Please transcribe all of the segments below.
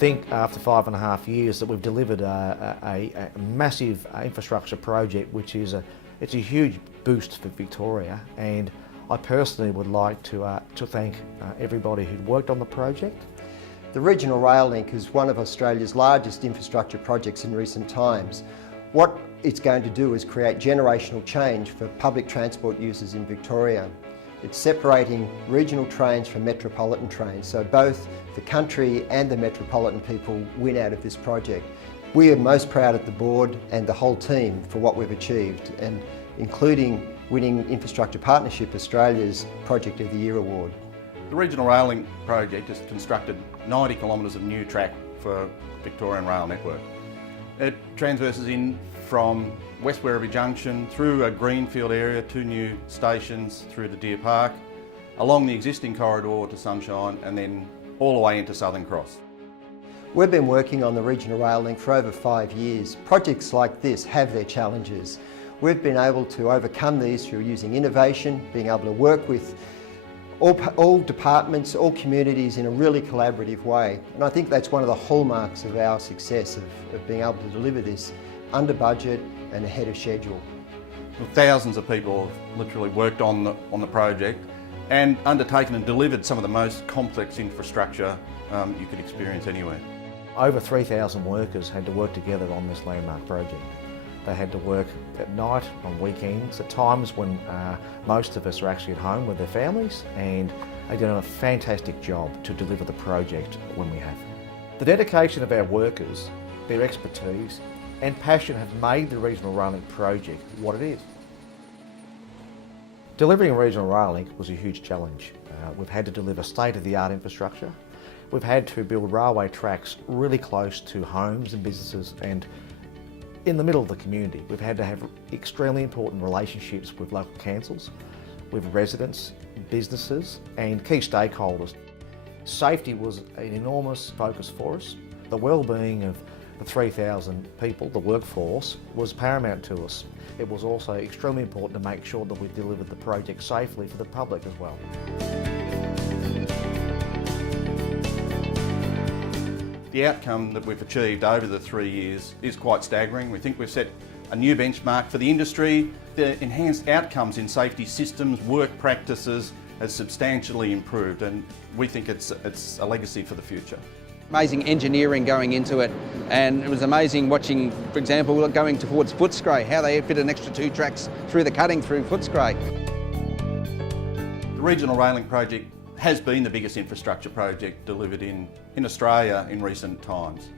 think after 5.5 years that we've delivered a massive infrastructure project, which is it's a huge boost for Victoria, and I personally would like to thank everybody who'd worked on the project. The Regional Rail Link is one of Australia's largest infrastructure projects in recent times. What it's going to do is create generational change for public transport users in Victoria. It's separating regional trains from metropolitan trains, so both the country and the metropolitan people win out of this project. We are most proud at the board and the whole team for what we've achieved, and including winning Infrastructure Partnership Australia's Project of the Year award. The Regional Rail Link project has constructed 90 kilometres of new track for Victorian rail network. It transverses in from West Werribee Junction through a greenfield area, 2 new stations through to Deer Park, along the existing corridor to Sunshine, and then all the way into Southern Cross. We've been working on the Regional Rail Link for over 5 years. Projects like this have their challenges. We've been able to overcome these through using innovation, being able to work with all departments, all communities in a really collaborative way. And I think that's one of the hallmarks of our success of being able to deliver this under budget and ahead of schedule. Well, thousands of people have literally worked on the project and undertaken and delivered some of the most complex infrastructure you could experience anywhere. Over 3,000 workers had to work together on this landmark project. They had to work at night, on weekends, at times when most of us are actually at home with their families, and they did a fantastic job to deliver the project when we have. The dedication of our workers, their expertise and passion have made the Regional Rail Link project what it is. Delivering a Regional Rail Link was a huge challenge. We've had to deliver state-of-the-art infrastructure. We've had to build railway tracks really close to homes and businesses and in the middle of the community. We've had to have extremely important relationships with local councils, with residents, businesses and key stakeholders. Safety was an enormous focus for us. The well-being of the 3,000 people, the workforce, was paramount to us. It was also extremely important to make sure that we delivered the project safely for the public as well. The outcome that we've achieved over the 3 years is quite staggering. We think we've set a new benchmark for the industry. The enhanced outcomes in safety systems, work practices has substantially improved, and we think it's a legacy for the future. Amazing engineering going into it, and it was amazing watching, for example, going towards Footscray, how they fit an extra 2 tracks through the cutting through Footscray. The Regional Rail Link project has been the biggest infrastructure project delivered in Australia in recent times.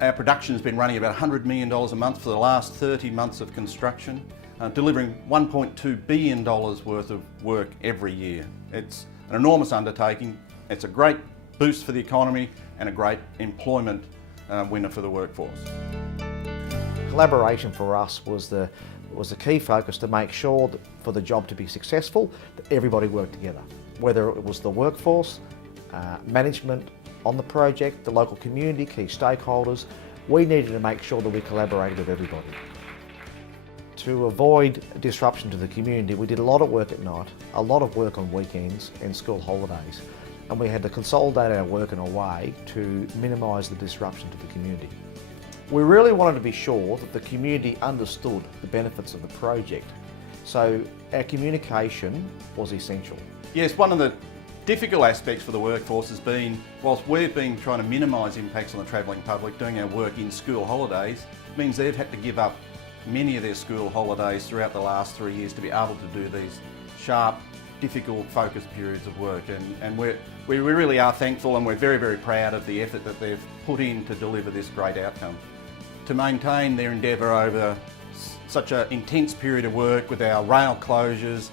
Our production has been running about $100 million a month for the last 30 months of construction, delivering $1.2 billion worth of work every year. It's an enormous undertaking. It's a great boost for the economy and a great employment winner for the workforce. Collaboration for us was the key focus to make sure that for the job to be successful, that everybody worked together. Whether it was the workforce, management on the project, the local community, key stakeholders, we needed to make sure that we collaborated with everybody. To avoid disruption to the community, we did a lot of work at night, a lot of work on weekends and school holidays, and we had to consolidate our work in a way to minimise the disruption to the community. We really wanted to be sure that the community understood the benefits of the project, so our communication was essential. Yes, one of the difficult aspects for the workforce has been, whilst we've been trying to minimise impacts on the travelling public, doing our work in school holidays, means they've had to give up many of their school holidays throughout the last 3 years to be able to do these sharp, difficult, focused periods of work. And we really are thankful, and we're very, very proud of the effort that they've put in to deliver this great outcome. To maintain their endeavour over such an intense period of work with our rail closures,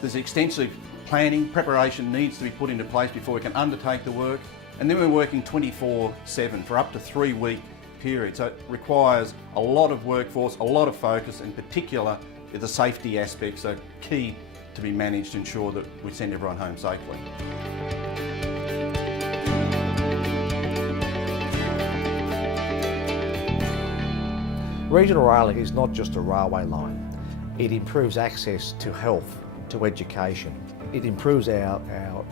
there's extensive planning, preparation needs to be put into place before we can undertake the work. And then we're working 24/7 for up to 3-week periods. So it requires a lot of workforce, a lot of focus, in particular the safety aspects are key to be managed to ensure that we send everyone home safely. Regional Rail Link is not just a railway line. It improves access to health, to education. It improves our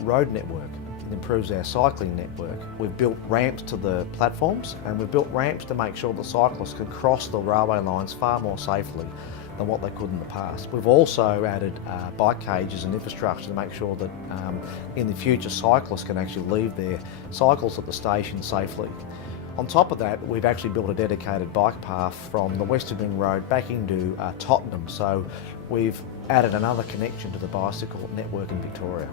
road network. it improves our cycling network. We've built ramps to the platforms, and we've built ramps to make sure that cyclists can cross the railway lines far more safely than what they could in the past. We've also added bike cages and infrastructure to make sure that in the future cyclists can actually leave their cycles at the station safely. On top of that, we've actually built a dedicated bike path from the Western Ring Road back into Tottenham, so we've added another connection to the bicycle network in Victoria.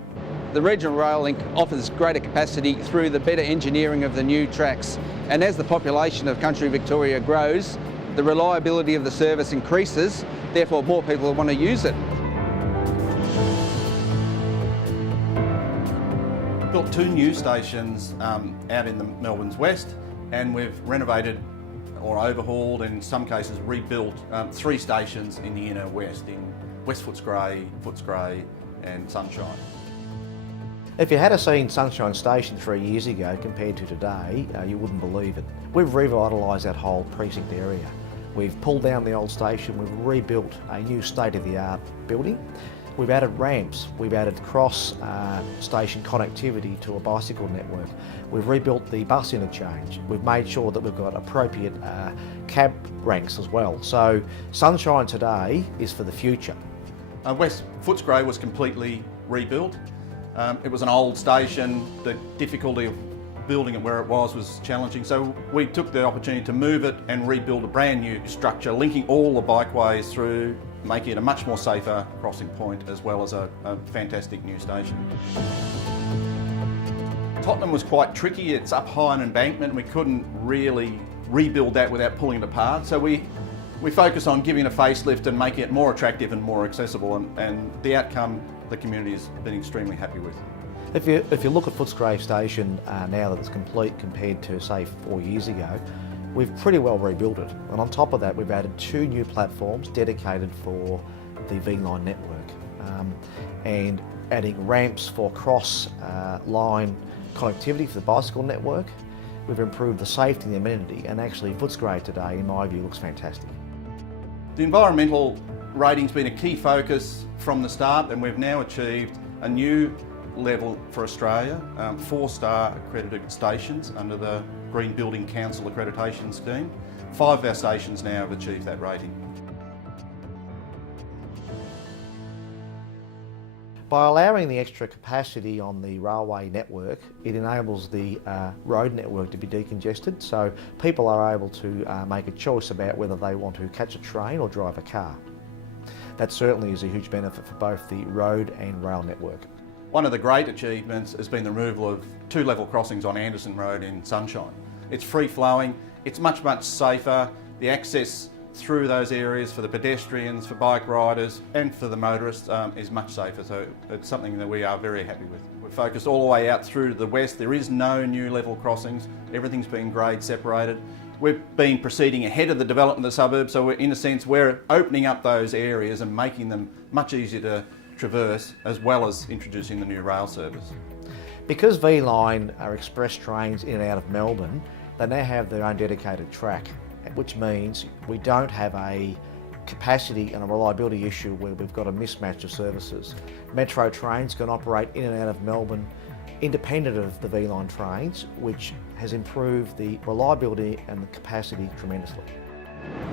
The regional rail link offers greater capacity through the better engineering of the new tracks, and as the population of country Victoria grows, the reliability of the service increases, therefore more people will want to use it. Built 2 new stations out in the Melbourne's west, and we've renovated or overhauled, and in some cases rebuilt, 3 stations in the inner west, in West Footscray and Sunshine. If you had seen Sunshine Station 3 years ago compared to today, you wouldn't believe it. We've revitalised that whole precinct area. We've pulled down the old station, we've rebuilt a new state-of-the-art building. We've added ramps, we've added cross-station connectivity to a bicycle network. We've rebuilt the bus interchange. We've made sure that we've got appropriate cab ranks as well. So Sunshine today is for the future. West Footscray was completely rebuilt. It was an old station. The difficulty of building it where it was challenging, so we took the opportunity to move it and rebuild a brand new structure, linking all the bikeways through, making it a much more safer crossing point, as well as a fantastic new station. Tottenham was quite tricky. It's up high on embankment. We couldn't really rebuild that without pulling it apart, so we focused on giving it a facelift and making it more attractive and more accessible, and the outcome the community has been extremely happy with. If you look at Footscray Station now that it's complete compared to say 4 years ago, we've pretty well rebuilt it. And on top of that, we've added 2 new platforms dedicated for the V-Line network, and adding ramps for cross-line connectivity for the bicycle network. We've improved the safety and the amenity, and actually Footscray today, in my view, looks fantastic. The environmental rating's been a key focus from the start, and we've now achieved a new level for Australia, 4-star accredited stations under the Green Building Council accreditation scheme. 5 of our stations now have achieved that rating. By allowing the extra capacity on the railway network, it enables the road network to be decongested, so people are able to make a choice about whether they want to catch a train or drive a car. That certainly is a huge benefit for both the road and rail network. One of the great achievements has been the removal of 2 level crossings on Anderson Road in Sunshine. It's free flowing, it's much safer. The access through those areas for the pedestrians, for bike riders and for the motorists is much safer, so it's something that we are very happy with. We're focused all the way out through to the west. There is no new level crossings, everything's been grade separated. We've been proceeding ahead of the development of the suburbs, so in a sense we're opening up those areas and making them much easier to traverse, as well as introducing the new rail service. Because V-Line are express trains in and out of Melbourne, they now have their own dedicated track, which means we don't have a capacity and a reliability issue where we've got a mismatch of services. Metro trains can operate in and out of Melbourne independent of the V-Line trains, which has improved the reliability and the capacity tremendously.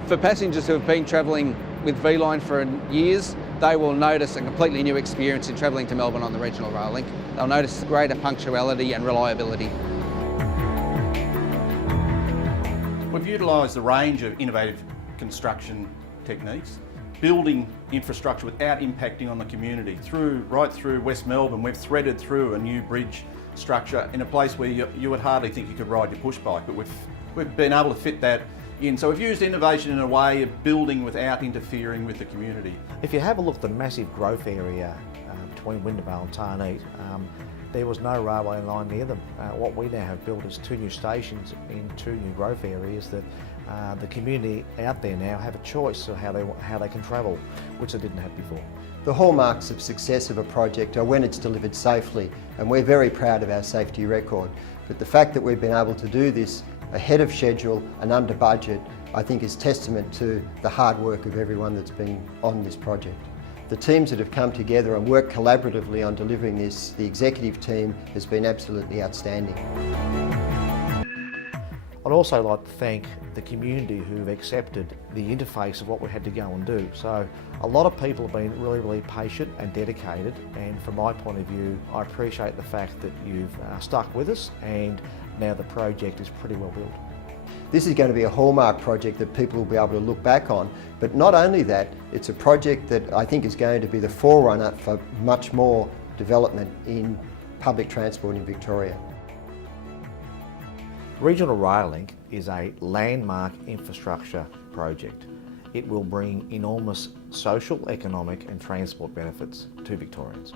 For passengers who have been travelling with V-Line for years, they will notice a completely new experience in travelling to Melbourne on the regional rail link. They'll notice greater punctuality and reliability. We've utilised a range of innovative construction techniques, building infrastructure without impacting on the community. Right through West Melbourne, we've threaded through a new bridge structure in a place where you would hardly think you could ride your push bike, but we've been able to fit that in. So we've used innovation in a way of building without interfering with the community. If you have a look at the massive growth area between Wintervale and Tarneit, there was no railway line near them. What we now have built is 2 new stations in 2 new growth areas that the community out there now have a choice of how they can travel, which they didn't have before. The hallmarks of success of a project are when it's delivered safely, and we're very proud of our safety record. But the fact that we've been able to do this ahead of schedule and under budget, I think is testament to the hard work of everyone that's been on this project. The teams that have come together and worked collaboratively on delivering this, the executive team, has been absolutely outstanding. I'd also like to thank the community who've accepted the interface of what we had to go and do. So a lot of people have been really patient and dedicated, and from my point of view, I appreciate the fact that you've stuck with us, and now the project is pretty well built. This is going to be a hallmark project that people will be able to look back on, but not only that, it's a project that I think is going to be the forerunner for much more development in public transport in Victoria. Regional Rail Link is a landmark infrastructure project. It will bring enormous social, economic and transport benefits to Victorians.